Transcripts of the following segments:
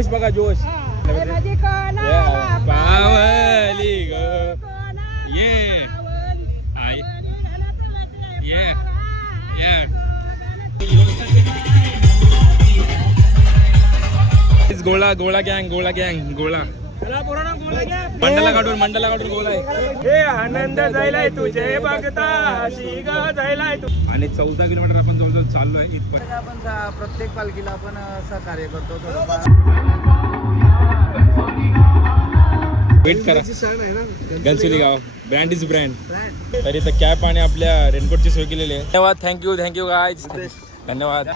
जोश बघा जोश. पावली ग. ये. आई ये. ये. गोळा गोळा गँग गोळा गँग गोळा. मंडला काढून मंडला काढून आहे. हे आनंद जायलाय तुझे बघता शिग जायलाय तू आणि चौदा किलोमीटर आपण जवळजवळ चाललोय इथपर्यंत. आपण प्रत्येक पालखीला आपण अ, सहकार्य करतो. वेट करा. गनसुली गाव. ब्रँड इज ब्रँड तर इथं कॅप आणि आपल्या रेनकोटची सोय केलेली आहे. धन्यवाद. थँक्यू थँक्यू गाय धन्यवाद.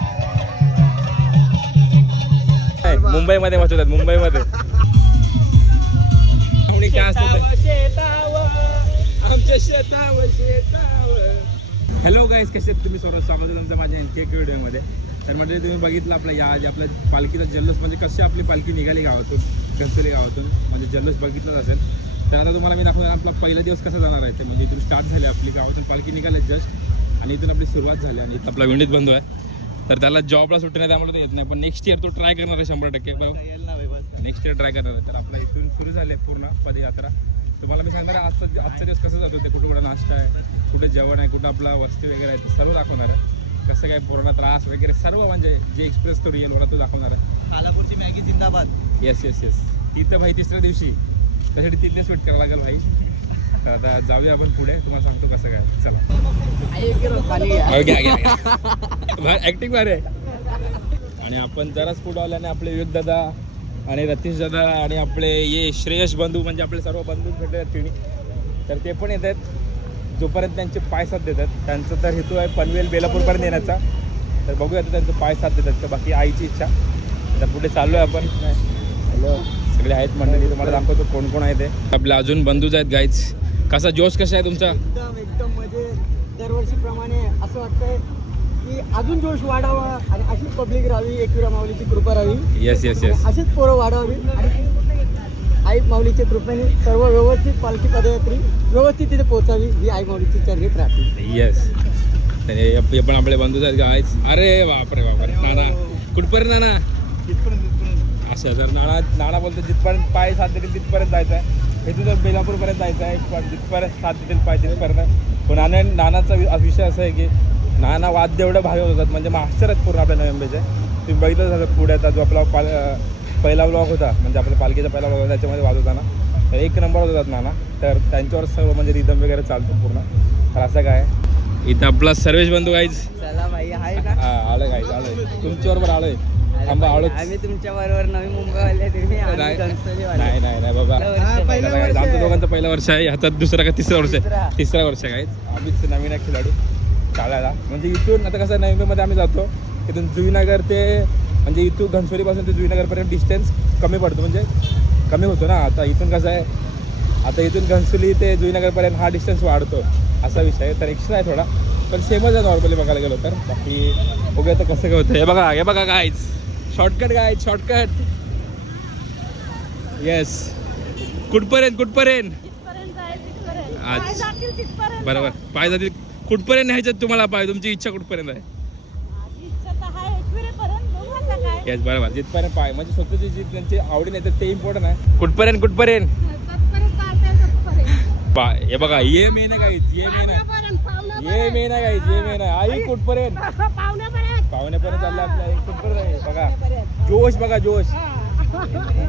मुंबईमध्ये वाचवतात मुंबईमध्ये. काय असतं हॅलो गाईज कसे आहेत तुम्ही? सर्व स्वागत आहे तुमचं माझ्या आणखी एका व्हिडिओमध्ये. तर म्हणजे तुम्ही बघितलं आपला या जे आपल्या पालखीचा जल्लोष म्हणजे कशी आपली पालखी निघाली गावातून घनसोली गावातून? म्हणजे जल्लोष बघितलंच असेल. तर आता तुम्हाला मी दाखवणार आपला पहिला दिवस कसा जाणार आहे ते. म्हणजे इथून स्टार्ट झाली आपली गावातून पालखी निघाली जस्ट आणि इथून आपली सुरुवात झाली आणि इथं आपला विंडीत बंधू आहे. तर त्याला जॉबला सुट्टी नाही त्यामुळे तो येत नाही. पण नेक्स्ट इयर तो ट्राय करणार आहे शंभर टक्के नेक्स्ट इयर ट्राय करणार आहे. तर आपलं इथून सुरू झाले पूर्ण पदयात्रा. तुम्हाला मी सांगणार आहे आजचा आजचा दिवस कसं जातो ते? कुठं कुठं नाश्ता आहे कुठे जेवण आहे कुठं आपला वस्ती वगैरे आहे ते सर्व दाखवणार आहे. कसं काय पूर्ण त्रास वगैरे सर्व म्हणजे जे एक्सपिरियन्स तो रिअल होणार तो दाखवणार आहे. खालापूरची मॅगी जिंदाबाद. येस येस येस तिथं भाई तिसऱ्या दिवशी. त्यासाठी दिवस वेट करावं लागेल भाई. तर आता जाऊया आपण पुढे. तुम्हाला सांगतो कसं काय. चला. पाणी हो, घ्या घ्या भारी आहे. आणि आपण जराच पुढे आल्याने आपले दादा आणि रतीश दादा आणि आपले ये श्रेयश बंधू म्हणजे आपले सर्व बंधू भेटले आहेत तिन्ही. तर ते पण येत आहेत. जोपर्यंत त्यांचे पाय साथ देतात त्यांचं तर हेतू आहे पनवेल बेलापूरपर्यंत येण्याचा. तर बघूया आता त्यांचं पाय साथ देतात तर बाकी आईची इच्छा. तर पुढे चाललो आहे आपण. हॅलो. सगळे आहेत मंडळी तुम्हाला दाखवतो कोण कोण आहे ते. आपले अजून बंधूच आहेत गाईच कसा जोश कसा आहे तुमचा? एकदम एकदम म्हणजे दरवर्षीप्रमाणे असं वाटतंय की अजून जोश वाढावा आणि अशीच पब्लिक राहावी एकविरा माऊलीची कृपा राहावी. येस येस येस अशीच पोरं वाढावी आणि आई माऊलीच्या कृपेने सर्व व्यवस्थित पालखी पदयात्री व्यवस्थित तिथे पोहोचावी ही आई माऊलीची चरणी प्रार्थना. येस हे पण आपले बंधूच आहेत गायच अरे बापरे बापरे. नाना. कुठपर्यंत नाना? असं तर नाना नाना बोलतो जिथपर्यंत पाय साथ देतील तिथपर्यंत जायचं आहे हे तुझं बेलापूरपर्यंत जायचं आहे पण जिथपर्यंत साथ देतील पाय तिथपर्यंत. पण नाना नानाचा विषय असा आहे की नाना वाद्य एवढं भावी होतात म्हणजे मास्टर आहेत पूर्ण आपल्या नव्यामुंबईचे तुम्ही बघितलं झालं पुढे आता जो आपला पाल पहिला ब्लॉग होता म्हणजे आपल्या पालखीचा पहिला ब्लॉग होता त्याच्यामध्ये वाजवताना तर एक नंबर होतात नाना. तर त्यांच्यावर सर्व म्हणजे रिदम वगैरे चालतो पूर्ण. तर असं काय? इथं आपला सर्वेश बंधू गाईज चला भाई आहे का? आलोय गाईज आलोय. तुमच्या बरोबर आलोय थांबा आलोच. आम्ही तुमच्या बरोबर नवी मुंबई आले नाही. नाही नाही बाबा. आमचं. दोघांचं पहिलं वर्ष आहे. ह्याचा दुसरा का तिसरा वर्ष आहे? तिसरा. वर्ष आहे आम्हीच नवीन खेळाडू चालायला. म्हणजे इथून आता कसं नवीनमध्ये आम्ही जातो. इथून जुईनगर ते म्हणजे इथून घनसोलीपासून ते जुईनगरपर्यंत डिस्टन्स कमी पडतो. म्हणजे कमी होतो ना. आता इथून कसं आहे आता इथून घनसोली ते जुईनगरपर्यंत हा डिस्टन्स वाढतो. असा विषय तर एक्स्ट्रा आहे थोडा. पण सेमच आहे नॉर्मली बघायला गेलो तर. बाकी बघूया आता कसं काय होतं हे बघा हे बघा गायच शॉर्टकट गाय शॉर्टकट येस कुठपर्यंत कुठपर्यंत? आज बरोबर. पाय जातील. कुठपर्यंत न्यायच्यात तुम्हाला पाय तुमची इच्छा कुठपर्यंत आहे? येस बरोबर. जिथपर्यंत पाय म्हणजे स्वतःची जी त्यांची आवडी नाही तर ते इम्पॉर्टंट आहे. कुठपर्यंत कुठपर्यंत? पा हे बघा ये मेन आहे गाईच ये मेन आहे. ये मेन आहे गाईच ये मेन आहे. आई कुठपर्यंत? पाहुण्यापर्यंत चाललं आपल्या एक कुठपर्यंत आहे? बघा. जोश बघा जोश.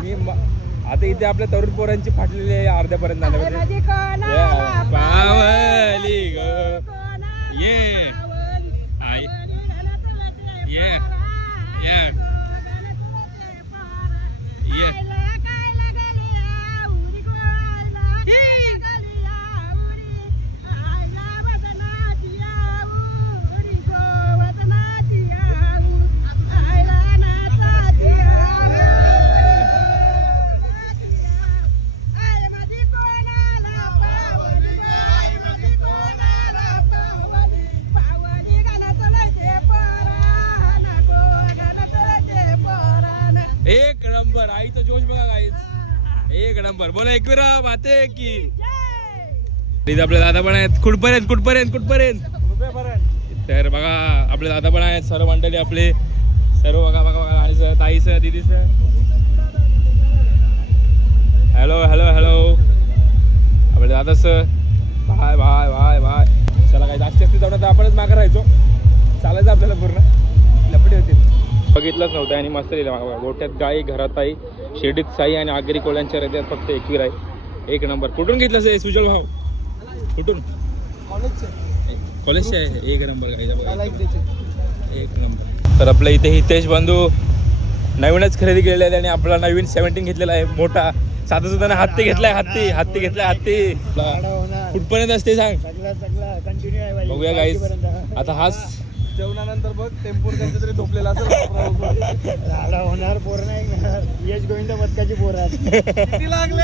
मी म- आता इथे आपल्या तरुण पोरांची फाटलेली आहे अर्ध्यापर्यंत जाण्यामध्ये या, पावली ग. ये आई ये ये ये बोला एकविरा माते की. इथे आपले दादा पण आहेत. कुठपर्यंत कुठपर्यंत कुठपर्यंत? तर बघा आपले दादा पण आहेत. सर्व मंडळी आपले. सर्व बघा बघा बघा. आणि सर ताई सर दिदी सर. हॅलो हॅलो हॅलो आपले दादा sir. Bye bye bye bye चला काय जास्ती असते जाऊन तर आपणच मागं राहायचो. चालायचं आपल्याला पूर्ण. लपडी होती. बघितलंच नव्हतं आणि मस्त लिहिलं मागं. गोठ्यात गाई घरात आई शेडीत साई आणि आगरी कोळ्यांच्या रत्यात फक्त एकवीर आहे. एक नंबर. कुठून घेतलं से सुजल भाऊ? कुठून? कॉलेजचे आहे. एक नंबर एक नंबर. तर आपल्या इथे हितेश बंधू नवीनच खरेदी केलेले आहेत आणि आपला नवीन सेव्हन्टीन घेतलेला आहे. मोठा. साधा सुद्धा हत्ती घेतलाय हत्ती. हत्ती घेतलाय हत्ती. कुठपर्यंत असते सांग? बघूया गाईस आता हाच जेवणानंतर बघ टेम्पोर त्यांच्या तरी झोपलेला असेल. होणार पोर नाही यश गोविंद पथकाची पोर किती लागले?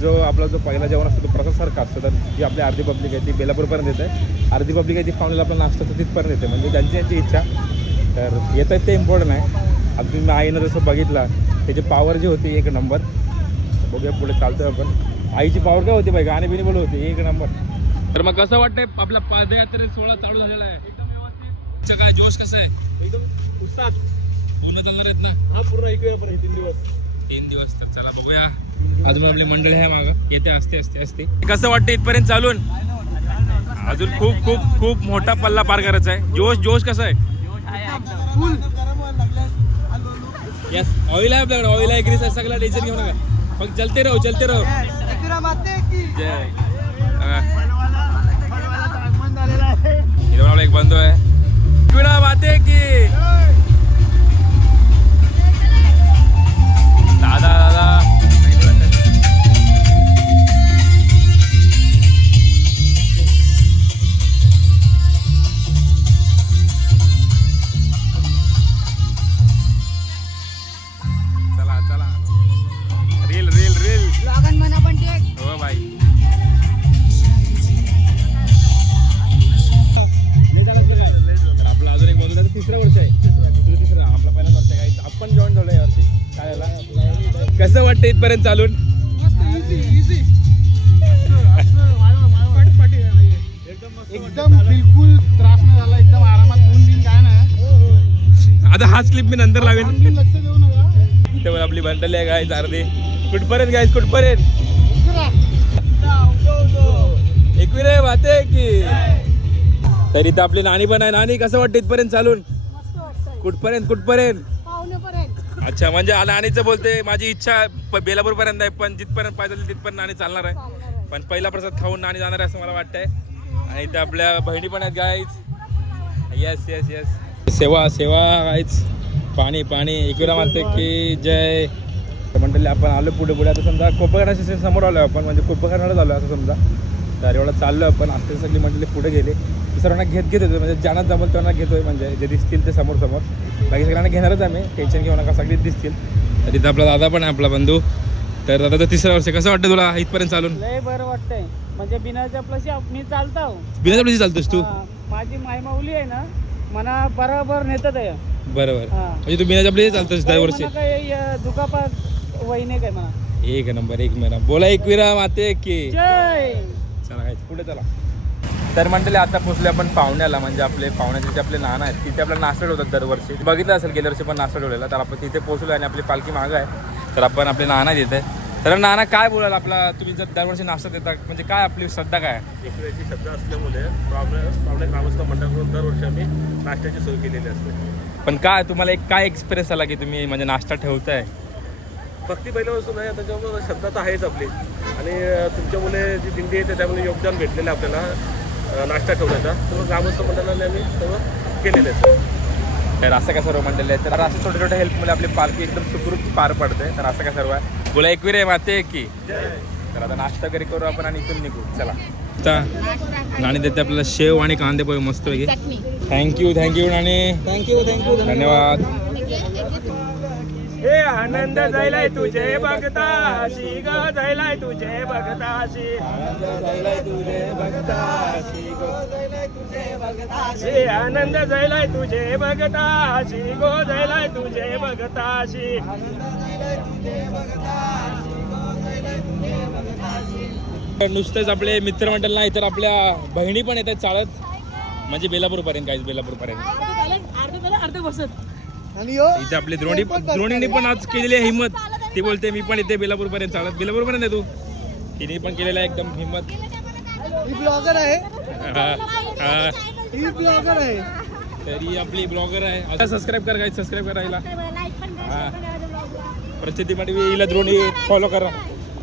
जो आपला जो पहिला जेवण असतो तो प्रसाद सारखा असतो तर जी आपली अर्धी पब्लिक आहे ती बेलापूरपर्यंत येते. अर्धी पब्लिक आहे ती फावण्याला आपला नाश्ता असतो तिथपर्यंत येते. म्हणजे त्यांची त्यांची इच्छा तर येत आहे ते इम्पॉर्टंट आहे. आता तुम्ही आईनं जसं बघितला त्याची पॉवर जी होती एक नंबर बघूया पुढे चालतोय आपण. आईची पॉवर काय होती बाई? गाणे बिणी बोलत होती एक नंबर तर मग कसं वाटतंय? आपला पादयात्रे सोहळा चालू झालेला आहे. तुमचं काय जोश कसं आहे? एकदम उत्साह पूर्ण चालणार आहेत ना? हा पूर्ण ऐकूया पर्यंत तीन दिवस. तीन दिवस तर चला बघूया. अजून आपली मंडळी आहे मागं. येते असते असते असते. कसं वाटतं इथपर्यंत चालून? अजून खूप खूप खूप मोठा पल्ला पार करायचा आहे. जोश जोश कसं आहे? यस ऑइल आहे आपल्याकडे. ऑइल आहे ग्रीस आहे सगळं टेन्शन घेऊ नका. फक्त चलते राहू चलते राहू. जय. बघा. इथं पण आपला एक इथपर्यंत चालून. एकदम बिलकुल त्रास नाही झाला एकदम आरामात बिन काय आता हा स्लिप मी नंतर लावेन. बिन लक्ष देऊ नका. इथे पण आपली बंडली आहे गाय अर्धी. कुठपर्यंत गायस कुठपर्यंत? एकवीर आहे वाते की? तर इथं आपली नानी पण आहे. नानी कसं वाटतं इथपर्यंत चालून? कुठपर्यंत कुठपर्यंत? अच्छा म्हणजे आला आणीचं बोलते माझी इच्छा प- बेलापूर पर्यंत आहे पण जिथपर्यंत पाहिजे तिथपर्यंत नाणी चालणार आहे. पण पहिला प्रसाद खाऊन नाणी जाणार आहे असं मला वाटतंय. आणि इथे आपल्या बहिणी पण आहेत गायच येस येस येस सेवा सेवा गायच पाणी पाणी. एकविरा मानते की जय. मंडळी आपण आलो पुढे पुढे. आता समजा कोपरगाणा समोर आलो आपण. म्हणजे कोपरगाणाला झालो असं समजा. तर एवढं चाललो आपण. असते सगळी मंडळी पुढे गेले. सर्वांना घेत घेत येतो म्हणजे ज्यांना जमल त्यांना घेतोय म्हणजे जे दिसतील ते समोर समोर बाकी सगळ्यांना घेणारच आम्ही टेन्शन घेऊ नका सगळीच दिसतील. तर इथं आपला दादा पण आहे आपला बंधू. तर दादा तर तिसरं वर्ष कसं वाटतं तुला इथपर्यंत चालून? लय बरं वाटतंय. म्हणजे बिना चपलाशी मी चालतो. बिना चपलीची चालतोस तू? हा, माझी मायमाऊली आहे ना मना बरोबर नेतात आहे. बरोबर. हा. म्हणजे तू बिना चपलीची चालतोस दरवर्षी? मला काही अ, दुखापत वहिने काय म्हणा एक नंबर एक मेरा बोला एकविरा माते की. जय! चला काय पुढे चला. तर म्हणतले आता पोचले आपण पाहुण्याला म्हणजे आपले पाहुण्याचे जे आपले नाणं आहेत तिथे आपल्याला नाश्ता ठेवतात दरवर्षी. बघितलं असेल गेल्या वर्षी पण नाश्ता ठेवलेला तर आपण तिथे पोहोचलो आणि आपली पालखी मागं आहे. तर आपण आपले नाना देत तर नाना काय बोलाल आपला? तुम्ही जर दरवर्षी नाश्ता देता म्हणजे काय आपली श्रद्धा काय आहे? एकविराची श्रद्धा असल्यामुळे पावणे ग्रामस्थ मंडळाकडून दरवर्षी आम्ही नाश्त्याची सोय केलेली असते. पण काय तुम्हाला एक काय एक्सपिरियन्स आला की तुम्ही म्हणजे नाश्ता ठेवताय? भक्ती पहिल्यापासून आहे त्याच्यामुळे श्रद्धा तर आहेच आपली. आणि अं, तुमच्या मुले जी दिंडी येते त्यामुळे योगदान भेटलेलं आहे आपल्याला. नाश्ता ठेवण्याचा सर्व ग्रामस्थ मंडळाने आम्ही सर्व केलेलं आहे तर असं काय सर्व मंडळी आहे तर असं छोट्या छोट्या हेल्पमुळे आपली पालखी एकदम सुखरूप पार पडते. तर असं काय सर्व आहे? बोला एकवीर आहे माते की. तर आता नाश्ता वगैरे करू आपण आणि इथून निघू. चला. नाणी देते आपल्याला शेव आणि कांदे पोहे मस्त पैकी. चटणी. थँक्यू थँक्यू नाणी. थँक्यू थँक्यू धन्यवाद. हे आनंद जायलाय तुझे बघताशी ग जायलाय तुझे बघताशी हे आनंद जायलाय तुझे बघताशी गो जायलाय तुझे बघताशी नुसतेच आपले मित्रमंडळ नाही तर आपल्या बहिणी पण येतात चालत. म्हणजे बेलापूर पर्यंत काहीच बेलापूर पर्यंत अर्ध झालं अर्ध बसत. इथे आपली द्रोणी द्रोणीने पण आज केलेली आहे हिंमत ती बोलते मी पण इथे बेलापूर पर्यंत चालत. बेलापूर पर्यंत आहे तू. तिने पण केलेलं आहे एकदम हिंमत ही ब्लॉगर आहे. हा, हा. ही ब्लॉगर आहे. तरी आपली ब्लॉगर आहे. आता सबस्क्राईब कर काय सबस्क्राईब करायला हा. प्रचिती पाटील हिला द्रोणी फॉलो करा.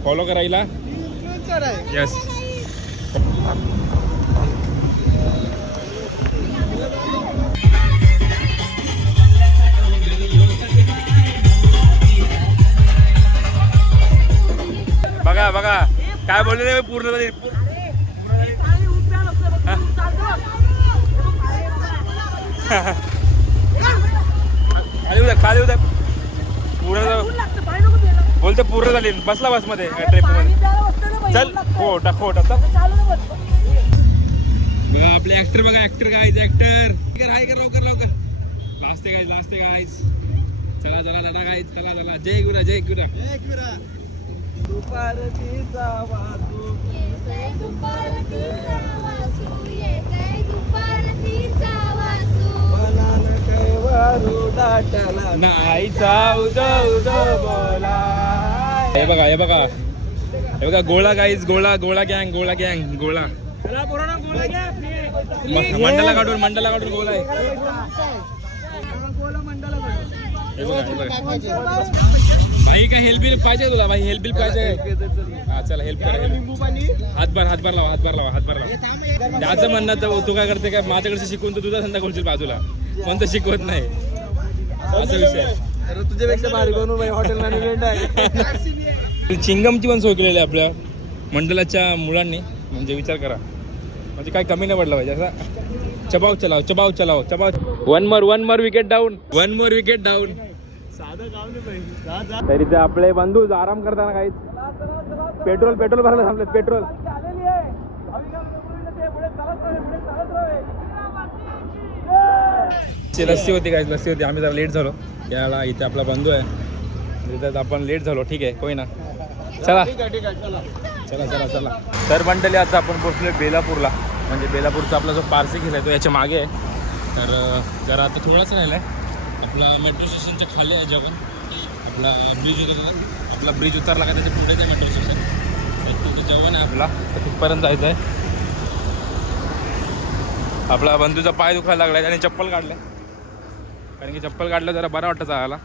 फॉलो करायला यस काय बोलले पूर्ण झाली. खाली उद्या खाली उद्या पूर्ण झालं. बोलते पूर्ण झाली. बसला बसमध्ये. ट्रिपमध्ये चल हो टाक हो टाक आपले ऍक्टर बघा ऍक्टर काय ऍक्टर हाय कर लवकर लवकर. लास्ट गाईज लास्ट गाईज चला चला दादा गाईज चला चला. जय गुरा. जय गुरा. दुपारतीचा वाजू बनान कैवारू दाटला. नाहीचा उद उद बोला. हे बघा हे बघा. हे बघा गोळा गाईज गोळा गोळा गँग गोळा गँग गोळा. मंडला काढून मंडला काढून गोळा आहे. हे बघा भाई काय हेल्प बिल पाहिजे तुला भाई हेल्प बिल पाहिजे. हा चला हेल्प करा हातभार हातभार लावा हातभार लावा हातभार लावा. त्याचं म्हणणं तर तू काय करते काय माझ्याकडचं शिकवून तर तुझा धंदा खोलशील बाजूला. कोणतं शिकवत नाही. असा विषय तुझ्यापेक्षा भारी हॉटेल आहे. चिंगमची पण सोय केलेली आहे आपल्या मंडलाच्या मुलांनी. म्हणजे विचार करा. म्हणजे काय कमी नाही पडलं पाहिजे असा. चबाव चलाव चबाव चलाव चबाव. One more one more wicket down one more wicket down तरी ते आपले बंधू आराम करताना काहीच. पेट्रोल पेट्रोल भरायला थांबलेत पेट्रोल. ची लस्सी होती काय लस्सी होती. आम्ही जरा लेट झालो. याला इथे आपला बंधू आहे. तिथं आपण लेट झालो. ठीक आहे कोई ना चला. चला चला चला. तर मंडळी आता आपण पोहोचलो बेलापूरला. म्हणजे बेलापूरचा आपला जो पारसी घेतला तो याच्या मागे आहे. तर जरा आता थोडासा राहिला आहे आपला मेट्रो स्टेशनच्या खाली आहे जेवण. आपला ब्रिज उतरला आपला ब्रिज उतरला का त्याच्या पुढेच आहे मेट्रो स्टेशन तिथं जेवण आहे आपला. तर तिथपर्यंत जायचं आहे आपला बंधूचा पाय दुखायला लागला त्याने चप्पल काढलं कारण की चप्पल काढलं जरा बरं वाटतं जायला.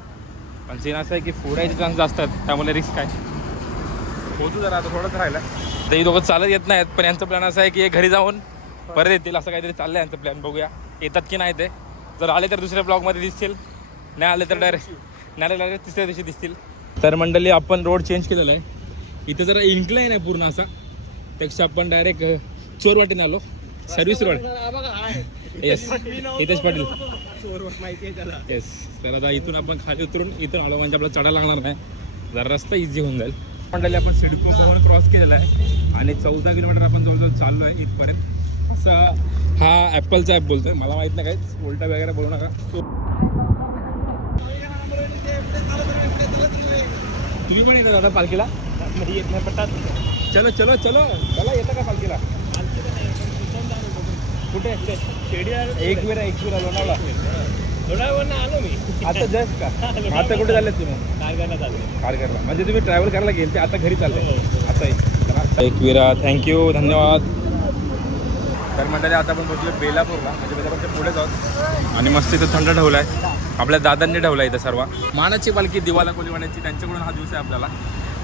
पण सीन असं आहे की फोडायचे चान्स जास्त आहेत त्यामुळे रिस्क आहे. पोहोचू जरा आता थोडंच राहिलं तर ही दोघं चालत येत नाहीत पण यांचं प्लॅन असा आहे की हे घरी जाऊन परत येतील असं काहीतरी चाललं आहे यांचं प्लॅन बघूया. येतात की नाही ते? जर आले तर दुसऱ्या ब्लॉगमध्ये दिसतील. नाही आले तर डायरेक्ट नाही आले डायरेक्ट तिसऱ्या दिवशी दिसतील. तर मंडळी आपण रोड चेंज केलेला आहे. इथं जरा इन्क्लाईन आहे पूर्ण असा. त्यापेक्षा आपण डायरेक्ट चोर वाटेने आलो. Service road yes Hitesh Patil. Yes तर आता इथून आपण खाली उतरून इथून आलो म्हणजे आपल्याला चढायला लागणार नाही. जरा रस्ता इझी होऊन जाईल. मंडळी आपण सिडको पवन क्रॉस केलेला आहे. आणि चौदा किलोमीटर आपण जवळजवळ चाललो आहे इथपर्यंत. असा हा ॲपलचा ॲप बोलतोय. मला माहीत नाही काहीच. उलटा वगैरे बोलू नका. So- तुम्ही पण येता दादा पालखीला? येत नाही पटतात चलो चलो चलो. चला येता का पालखीला? कुठे? एक वेळ एक वेळ लोणावला आलो मी. आता जस्ट का? आता कुठे चाललेत तुम्ही? कारकरला म्हणजे तुम्ही ट्रॅव्हल करायला गेले ते आता घरी चालले. आता एक. विरा थँक्यू धन्यवाद. तर मंडळी आता आपण पोहोचलो बेलापूरला म्हणजे बेलापूरच्या पुढे जाऊन आणि मस्त इथं थंड ठेवला आहे आपल्या दादांनी ठेवला इथं सर्व. मानाची पालखी दिवाला कोलीवाड्याची त्यांच्याकडून हा दिवस आहे आपल्याला.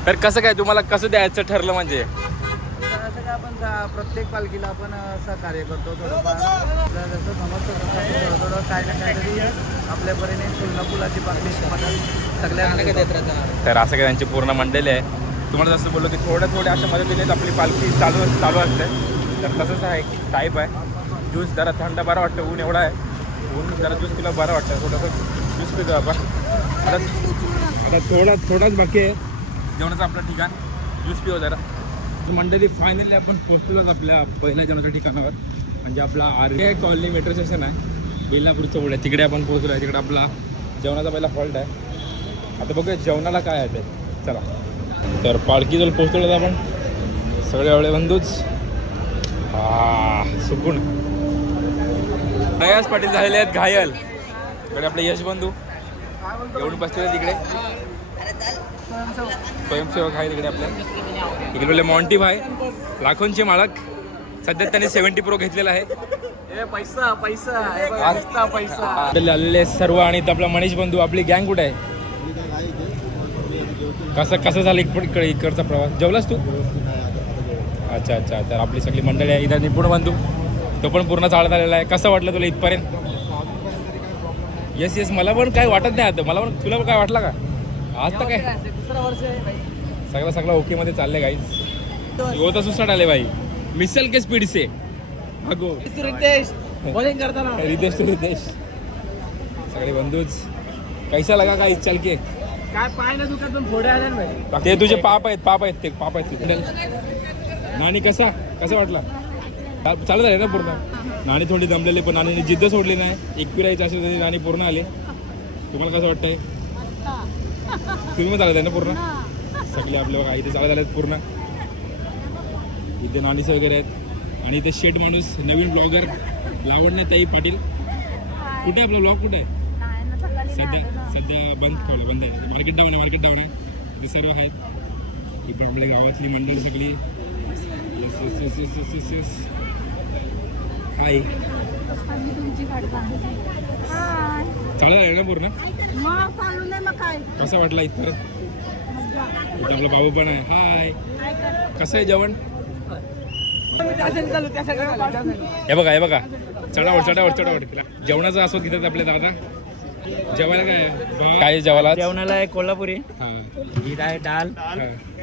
तर कसं काय तुम्हाला कसं द्यायचं ठरलं म्हणजे? असं काय आपण सा- प्रत्येक पालखीला आपण सहकार्य करतो थोडंफार. जसं समजतं थोडं थोडं काय ना काहीतरी आपल्या परीने फुलाची राहतात तर असं काय त्यांची पूर्ण मंडळी आहे. तुम्हाला जसं बोललो की थोड्या थोड्या अशा मदतीनेच आपली पालखी चालू चालू असते. तर तसंच आहे टाईप आहे. ज्यूस जरा थंड बरं वाटतं ऊन एवढा आहे. ऊन जरा ज्यूस पिला बरं वाटतं थोडंसं ज्यूस पितो आपण. आता आता थोडा थोडाच बाकी आहे. जेवणाचं आपलं ठिकाण ज्यूस पिऊ जरा. मंडळी फायनली आपण पोहोचलोच आपल्या पहिल्या जेवणाच्या ठिकाणावर. म्हणजे आपला R B I colony metro station आहे. बेलापूरच्या पुढे. तिकडे आपण पोहोचलो आहे तिकडे आपला जेवणाचा पहिला हॉल्ट आहे. आता बघूया जेवणाला काय आहे ते. चला. तर पालखी जवळ पोहोचलो आपण सगळे एवढे बंधूच सुकून. नयास पाटील झालेले आहेत घायल. इकडे आपले यश बंधू. येऊन बसलेले तिकडे स्वयंसेवक आहे तिकडे आपल्या इकडे बोलले मॉन्टी भाई लाखोंचे मालक. सध्या त्यांनी सेव्हन्टी प्रो घेतलेला आहे. पैसा पैसा. पैसा आलेले सर्व आणि आपला मनीष बंधू. आपली गँग कुठे आहे? कसं कसं झालं इकडे इकडचा प्रवास? जेवलास तू? अच्छा अच्छा. तर आपली सगळी मंडळी आहे. इथं निपुण बंधू. तो पण पूर्ण चालत आलेला आहे. कसं वाटलं तुला इथपर्यंत? येस येस मला पण काय वाटत नाही आता. मला पण तुला पण काय वाटलं का? आज तर काय? सगळं सगळं ओके मध्ये चाललंय गाईज हो तर सुसाट आले भाई. मिसल के स्पीड से अगो रितेश बॉलिंग करताना. रितेश सगळे बंधूच. कैसा लगा काय चल के? काय पाय ना दुखत पण फोडे आले ते तुझे पाप आहेत पाप आहेत ते पाप आहेत. नाणी कसा? कसा वाटला? चालत आहे ना पूर्ण? नाणी थोडी दमलेली पण नाणीने जिद्द सोडली नाही. एक पिरायची असेल तरी नाणी पूर्ण आले. तुम्हाला कसं वाटतंय? तुम्ही पण चालत आहे ना पूर्ण? सगळे आपले बघा इथे चालत आलेत पूर्ण. इथे नाणीस वगैरे आहेत. आणि इथे शेट माणूस नवीन ब्लॉगर लावण्य ताई पाटील. कुठे आहे आपला ब्लॉग कुठे आहे? सध्या सध्या बंद ठेवलं बंद आहे. मार्केट डाऊन आहे मार्केट डाऊन आहे. ते सर्व आहेत. इकडे आपल्या गावातली मंडळी सगळी. Yes yes yes yes yes yes हाय तुमची आहे ना पूर्ण? कसा वाटला इथपर्यंत इथं आपला बाबू पण आहे. हाय कसं आहे जेवण? हे बघा हे बघा. चढावड चढावड चढावड जेवणाचा आस्वाद घेतात आपले दादा. जेवायला काय? आहे? काय आहे जेवायला? जेवणाला आहे कोल्हापुरी. हा. इथं आहे डाल हा.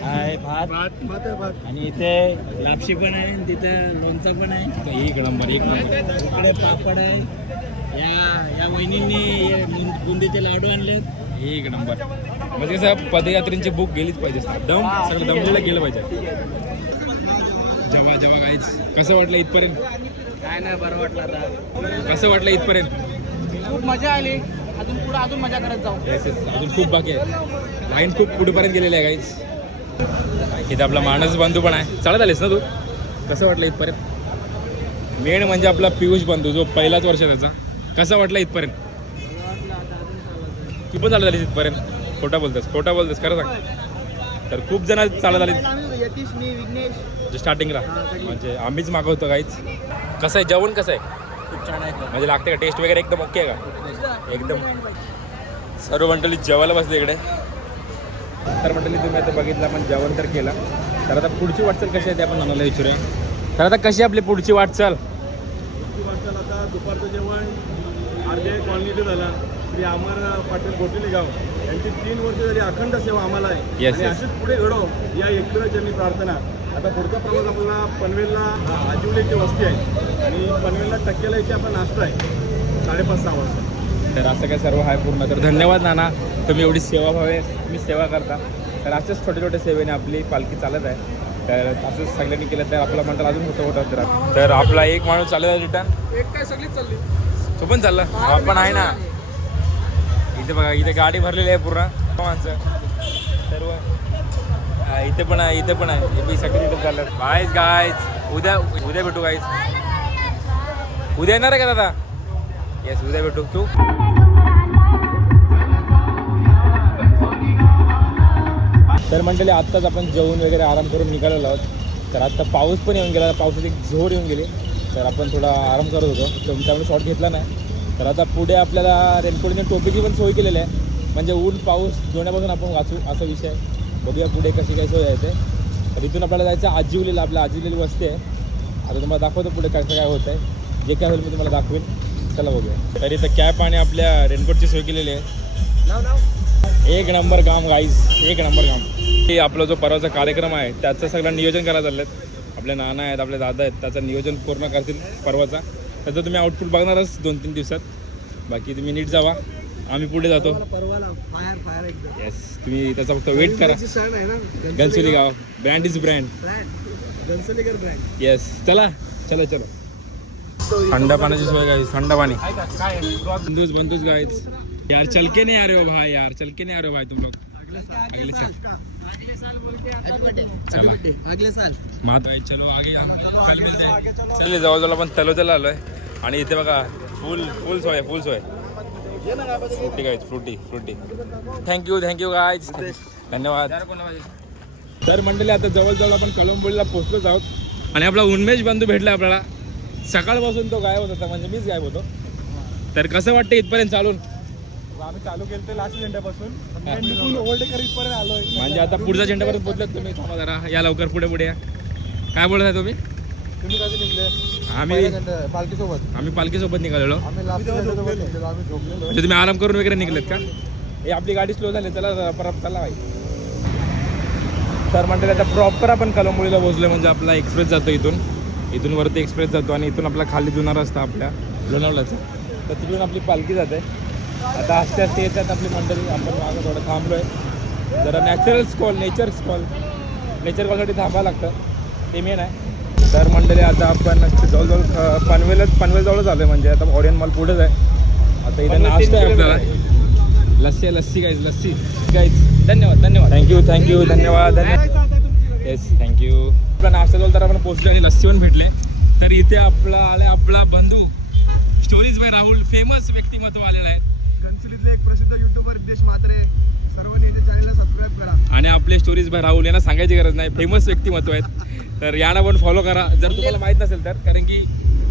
आहे भात. आणि इथे लापशी पण आहे आणि तिथं लोणचं पण आहे. एक नंबर एक नंबर. इकडे पापड आहे. या या वहिनींनी बुंदीचे लाडू आणले एक नंबर. म्हणजे कसं पदयात्रेची बुक गेलीच पाहिजे. दम सगळं दमलेलं गेलं पाहिजे. जेव्हा जेव्हा काहीच कसं वाटलं इथपर्यंत? काय नाही बरं वाटलं आता. कसं वाटलं इथपर्यंत? खूप मजा आली. अजून पुढे अजून मजा करत जाऊ. येस येस अजून खूप बाकी आहे. लाईन खूप पुढेपर्यंत गेलेली आहे काहीच इथं आपला मानस बंधू पण आहे. चालत आलीस ना तू? कसं वाटलं इथपर्यंत? मेन म्हणजे आपला पियुष बंधू जो पहिलाच वर्ष त्याचा. कसा वाटला इथपर्यंत? तू पण चालत आलीस इथपर्यंत. खोटा बोलतोस खोटा बोलतोस खरं सांग. तर खूप जण चालत आली यतीश मी विघ्नेश. स्टार्टिंगला म्हणजे आम्हीच मागवतो काहीच कसं आहे? जेवण कसं आहे? खूप छान आहे. म्हणजे लागते का? टेस्ट वगैरे एकदम ओके आहे का? एकदम. सर्व मंडळी जेवायला बसले इकडे. तर मंडळी तुम्ही आता बघितलं आपण जेवण तर केलं. तर आता पुढची वाटचाल कशी आहे ते आपण नानाला विचारूया. तर आता कशी आपली पुढची वाटचाल? वाजता आता दुपारचं जेवण आरबीआय कॉलनीत झाला. श्री अमर पाटील गोटिले गाव यांची तीन वर्ष झाली अखंड सेवा आम्हाला आहे. Yes, आणि yes. अशीच पुढे घडो या मी प्रार्थना. आता पुढचा प्रवास आपला पनवेलला आजिवलेची वस्ती आहे. आणि पनवेलला टक्केला इथे आपला नाश्ता आहे. साडेपाच सहा वाजता. तर असं काय सर्व आहे पूर्ण. तर धन्यवाद नाना तुम्ही एवढी सेवा भावे तुम्ही सेवा करता. तर अशाच छोट्या छोट्या सेवेने आपली पालखी चालत आहे. तर असंच सगळ्यांनी केलं तर आपला मंडळ अजून मोठं होतं तर. तर आपला एक माणूस चालत आहे रिटर्न. एक काय सगळीच चालली. तो पण चालला. हा पण आहे ना. इथे बघा इथे गाडी भरलेली आहे पूर्ण. माणसं. सर्व. इथे पण आहे इथे पण आहे. हे बी सगळे इथे चाललं गायज गायज उद्या उद्या भेटू गायज उद्या येणार आहे का दादा? येस उद्या भेटू. तू तर मंडळी आत्ताच आपण जेवण वगैरे आराम करून निघालेलो आहोत. तर आत्ता पाऊस पण येऊन गेला पावसाची झोर येऊन गेली. तर आपण थोडा आराम करत होतो तर त्यामुळे शॉट घेतला नाही. तर आता पुढे आपल्याला रेनकोटने टोपीची पण सोय केलेली आहे. म्हणजे ऊन पाऊस दोन्हीपासून आपण वाचू असा विषय बघूया पुढे कशी काय सोय आहे ते. तर इथून आपल्याला जायचं आजीवलेलं आपल्या आजीवलेली वस्ती आहे. आता तुम्हाला दाखवतो पुढे कसं काय होत आहे जे काय होईल मी तुम्हाला दाखवेन. चला बघूया. तर इथं कॅप आणि आपल्या रेनकोटची सोय केलेली आहे. एक नंबर काम गाईज एक नंबर काम हे आपला जो परवाचा कार्यक्रम आहे त्याचं सगळं नियोजन करायला चाललं आपले नाना आहेत आपले दादा आहेत त्याचं नियोजन पूर्ण करतील परवाचा. त्याचं तुम्ही आउटपुट बघणारच दोन तीन दिवसात. बाकी तुम्ही नीट जावा. आम्ही पुढे जातो. येस तुम्ही त्याचा फक्त वेट करा. गनसुली गाव. ब्रँड इज ब्रँड येस चला. चलो चलो. थंड पाण्याची सोय गाईज थंड पाणी. बंदूच बंदूच गाईज यार चल के नहीं आ रहे हो भाई यार चल के नहीं आ रहे हो भाई तुम लोग. अगले साल. चला. अगले साल मात आहे चलो आगे. चले जवळजवळ आपण तलोजाला आलोय आणि इथे बघा फुल फुल सोय फुल सोय. Frooti guys Frooti Frooti. Thank you thank you guys धन्यवाद. तर मंडळी आता जवळजवळ आपण कळंबोलीला पोहोचलोच आहोत. आणि आपला उन्मेष बंधू भेटला आपल्याला. सकाळपासून तो गायब होत होता म्हणजे मीच गायब होतो. तर कसं वाटतं इथपर्यंत चालून? आम्ही चालू केलं ते लास्ट झेंड्यापासून इथपर्यंत आलोय. म्हणजे आता पुढच्या झेंड्यापर्यंत पोहोचलात तुम्ही? थांबा जरा या लवकर पुढे पुढे या. काय बोलत आहे तुम्ही? तुम्ही कसे निघले? आम्ही पालखी सोबत आम्ही पालखीसोबत निघालेलो. म्हणजे तुम्ही आराम करून वगैरे निघलेत का? हे आपली गाडी स्लो झाली चला परत चला भाई तर म्हणते आता प्रॉपर आपण कलंबोळीला पोहोचलो म्हणजे आपला एक्सप्रेस जातो इथून. इथून वरती एक्सप्रेस जातो आणि इथून आपला खाली जुना रस्ता आपल्या लोणावळ्याचा. तर तिकडून आपली पालखी जाते आता आस्ते आस्ते येतात आपली मंडळी. आपण मागं थोडं थांबलो आहे जरा natural call nature call nature कॉलसाठी थांबावं लागतं. ते मेन आहे. तर मंडळी आता आपण जवळजवळ पनवेलच पनवेलजवळच आलो आहे म्हणजे. आता ऑडियन मॉल पुढेच आहे. आता इथं नाश्ता आहे आपल्याला लस्सी आहे लस्सी गाईज लस्सी. गाईज धन्यवाद धन्यवाद. थँक्यू थँक्यू धन्यवाद. धन्यवाद. येस थँक्यू आपला नाश्ता जवळ तर आपण पोहोचलो आणि लस्सी पण भेटले. तर इथे आपला आला आपला बंधू. स्टोरीज बाय राहुल फेमस व्यक्तिमत्व आलेला आहे. घनसोलीतले एक प्रसिद्ध युट्यूबर देश मात्रे सर्वांनी याच्या चॅनलला सबस्क्राईब करा. आणि आपले स्टोरीज बाय राहुल यांना सांगायची गरज नाही फेमस व्यक्तिमत्व आहेत. तर यांना पण फॉलो करा. जर तुम्हाला माहीत नसेल तर कारण की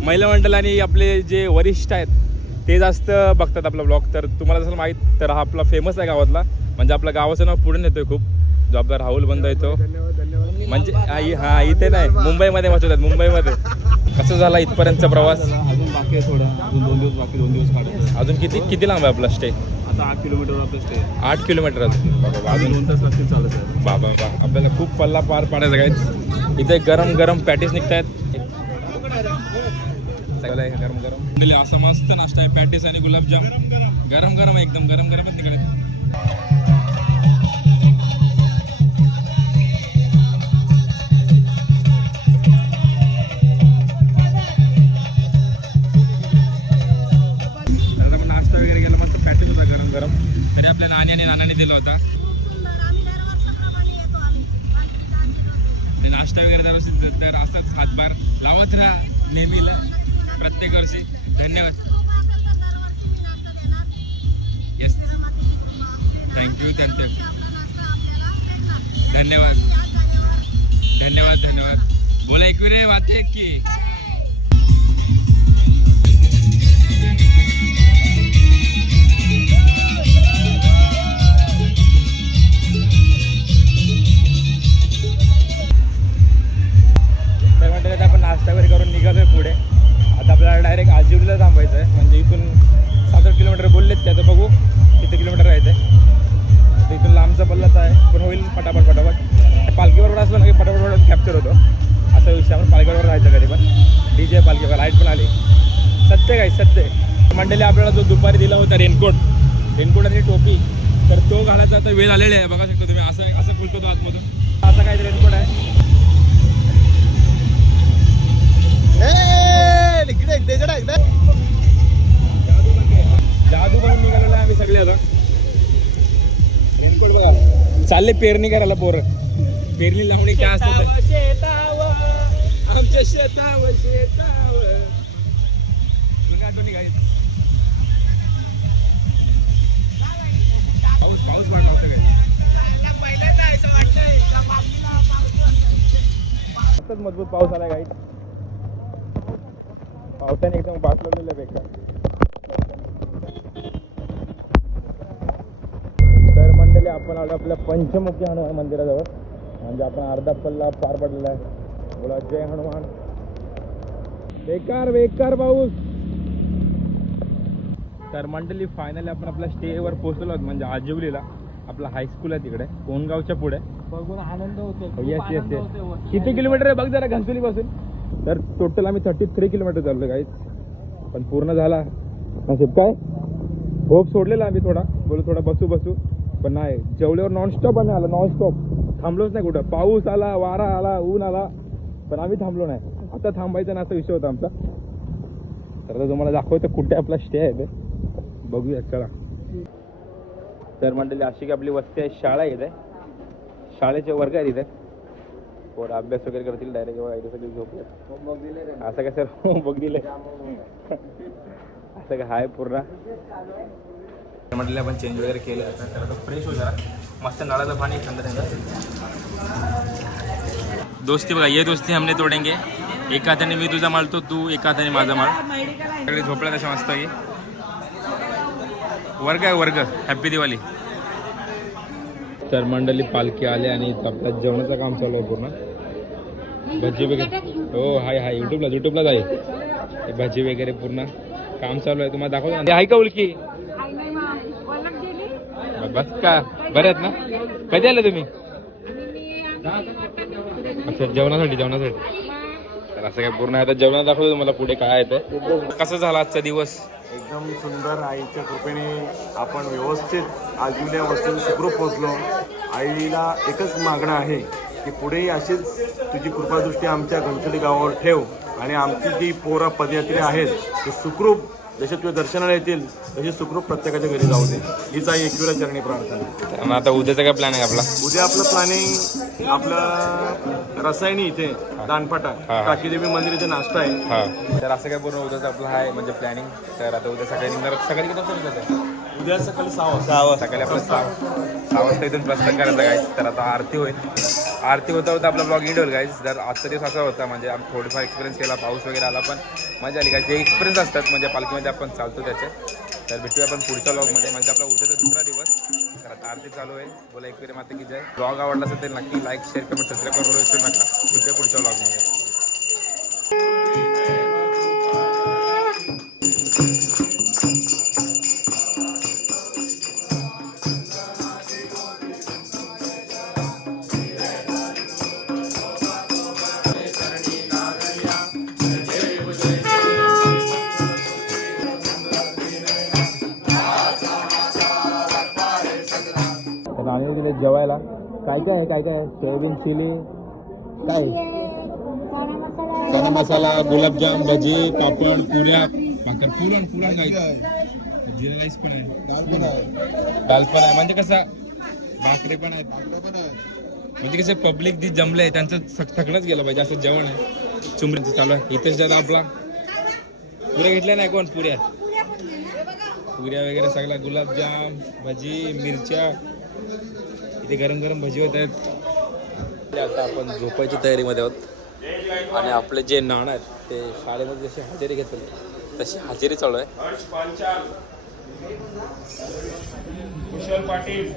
महिला मंडळ आणि आपले जे वरिष्ठ आहेत ते जास्त बघतात आपला ब्लॉग तर तुम्हाला जसं माहीत तर हा आपला फेमस आहे गावातला. म्हणजे आपल्या गावाचं नाव पुढे नेतोय खूप. जो आपला राहुल बंद येतो म्हणजे आई- हा इथे नाही. मुंबईमध्ये वाचवतात मुंबईमध्ये. कसं झाला इथपर्यंतचा प्रवास? अजून बाकी आहे थोडा. अजून दोन दिवस बाकी दोन दिवस काढायचं अजून किती किती लांब आहे आपला स्टे आता आठ किलोमीटर आपलं स्टे आठ किलोमीटर अजून. बाबा अजून. दोन तास लागतील चालत आहे बाबा बा आपल्याला खूप पल्ला पार पाडायचा काय इथे गरम गरम पॅटीस निघतायत. सगळं आहे गरम गरम. असा मस्त नाश्ता आहे. पॅटीस आणि गुलाबजाम. गरम गरम आहे एकदम. गरम गरम आहे तिकडे. तरी आपल्या नानी आणि नानाने दिला होता. नाश्ता वगैरे दरवर्षी द- तर असाच हातभार लावत राहा नेहमीला. प्रत्येक वर्षी. धन्यवाद. येस थँक्यू थँक्यू धन्यवाद. धन्यवाद धन्यवाद. बोला एक रे वाते की? वगैरे करून निघालो आहे पुढे. आता आपल्याला डायरेक्ट आजिवलीला थांबायचं आहे म्हणजे इथून सात आठ किलोमीटर बोललेत ते आता बघू किती किलोमीटर आहे ते. इथून लांबचा पल्लाच आहे पण होईल पटापट पटापट. पालखीबरोबर असलं ना की पटापट कॅप्चर होतो. असा विषय आपण पालखीबरोबर राहायचं कधी पण. डी जे पालखीवर लाइट पण आली. सत्य काय सत्य. मंडळी आपल्याला जो दुपारी दिला होता रेनकोट रेनकोट आणि टोपी तर तो घालायचा आता वेळ आलेला आहे. बघा शकतो तुम्ही असं असं खुलतो तो आतमधून. असा काही रेनकोट आहे. जादू बनून निघालेलो आम्ही सगळे बघा. चालले पेरणी करायला पोरं. पेरणी लावणी काय असतं? आमच्या शेतावर शेतावर आठवणी काय पाऊस पाऊस पडला होता काय? आताच मजबूत पाऊस आला काही पावसाने एकदम आहे बेकार. तर मंडळी आपण आलो आपल्या पंचमुखी हनुमान मंदिराजवळ. म्हणजे आपण अर्धा पल्ला पार पडलेला आहे. बोला जय हनुमान. बेकार बेकार पाऊस. तर मंडळी फायनली आपण आपल्या स्टेवर पोहोचलो आहोत. म्हणजे आजिवलीला आपला हायस्कूल आहे तिकडे. कोणगावच्या पुढे. बघून आनंद होतो येस येस येस किती किलोमीटर आहे? बघ जरा घनसोली पासून. तर टोटल आम्ही थर्टी थ्री किलोमीटर चाललो काही पण पूर्ण झाला. असं काय होप सोडलेला आम्ही थोडा. बोलू थोडा बसू बसू. पण नाही जेवल्यावर नॉनस्टॉप आणि आला नॉनस्टॉप थांबलोच नाही कुठं. पाऊस आला वारा आला ऊन आला. पण आम्ही थांबलो नाही. आता थांबायचा ना असा विषय होता आमचा. तर आता तुम्हाला दाखवतो कुठे आपला स्टे आहे ते. बघूया चला. तर मंडळी अशी की आपली वस्ती आहे शाळा इथे. शाळेचे वर्ग आहेत इथे. पोरं अभ्यास वगैरे करतील डायरेक्ट एवढा इथे सगळी झोपले असं काय सर बघ दिले असं काय आहे पूर्ण म्हटलं आपण चेंज वगैरे केलं तर आता फ्रेश हो जरा मस्त नळाचं पाणी थंड थंड दोस्ती बघा ये दोस्ती हमने तोडेंगे. एका हाताने मी तुझा माळतो तू एका हाताने माझा सगळे झोपला तशा मस्त आहे. वर्ग आहे वर्ग. हॅप्पी दिवाळी. तर मंडळी पालखी आले आणि इथं आपलं जेवणाचं काम चालू आहे पूर्ण. भजी वगैरे हो हाय हाय. युट्यूबला युट्यूबला आहे भजी वगैरे पूर्ण काम चालू आहे. तुम्हाला दाखवतो ना. आहे का उलकी? बस का? बरे आहेत ना? कधी आले तुम्ही? अच्छा जेवणासाठी जेवणासाठी. तर असं काय पूर्ण आता जेवणात दाखवतो तुम्हाला पुढे काय आहे ते. कसं झाला आजचा दिवस? एकदम सुंदर आईच्या कृपेने आपण व्यवस्थित आजूल्यापासून सुखरूप पोचलो आईला एकच मागणं आहे की पुढेही अशीच तुझी कृपादृष्टी आमच्या गणपती गावावर ठेव आणि आमची जी पोरं पदयात्री आहेत ते सुखरूप जसे तुझ्या दर्शनाला येतील तसे सुखरूप प्रत्येकाच्या घरी जाऊ दे. हीच आई एकविरा चरणी प्रार्थना. मग आता उद्याचा काय प्लॅन आहे आपला? उद्या आपलं प्लॅनिंग आपलं रसायनी इथे दानपाटा. हा. टाकीदेवी मंदिर इथे नाश्ता आहे. हा. तर असं काय पूर्ण उद्याचं आपलं आहे म्हणजे प्लॅनिंग तर आता उद्या सकाळी निघणार. सकाळी किती वाजता निघायचं उद्या सकाळी सहा वाजता. सकाळी आपलं सहा सहा वाजता इथून प्रस्थान करायचं गाईज तर आता आरती होईल. आरती होता होता आपला ब्लॉग एंड होईल गाईज जर आजचा दिवस असा होता म्हणजे आम्ही थोडीफार एक्सपिरियन्स केला पाऊस वगैरे आला पण मजा आली काय जे एक्सपिरियन्स असतात म्हणजे पालखीमध्ये आपण चालतो त्याचे. तर भेटूया आपण पुढच्या ब्लॉगमध्ये म्हणजे आपला उद्याचा दुसरा दिवस. तर आता आरती चालू आहे. बोला एक माता की जय. ब्लॉग आवडला असेल तर नक्की लाईक शेअर कमेंट सबस्क्राईब करून विसरू नका पुढच्या पुढच्या ब्लॉगमध्ये आणि दिले जेवायला. काय काय आहे काय काय आहे? सोयाबीन चिली काय चना मसाला गुलाबजाम भजी पापड पुऱ्या. भाकर पुरण पुरण काय? जिरा राईस पण आहे. दाल पण आहे. म्हणजे कसा भाकरी पण आहेत. म्हणजे कसे पब्लिक जी जमले आहे त्यांचं थक- थकणंच गेलं पाहिजे. असं जेवण आहे. चुमरीचं चालू आहे. इथेच ज्यादा आपला. पुऱ्या घेतल्या नाही कोण? पुऱ्या. पुऱ्या वगैरे सगळा गुलाबजाम भजी मिरच्या. इथे गरम गरम भजी होत आहेत. आता आपण झोपायची तयारीमध्ये आहोत. आणि आपले जे नाणं आहेत ते शाळेमध्ये जशी हजेरी घेतात तशी हजेरी चालू आहे. कुशल पाटील.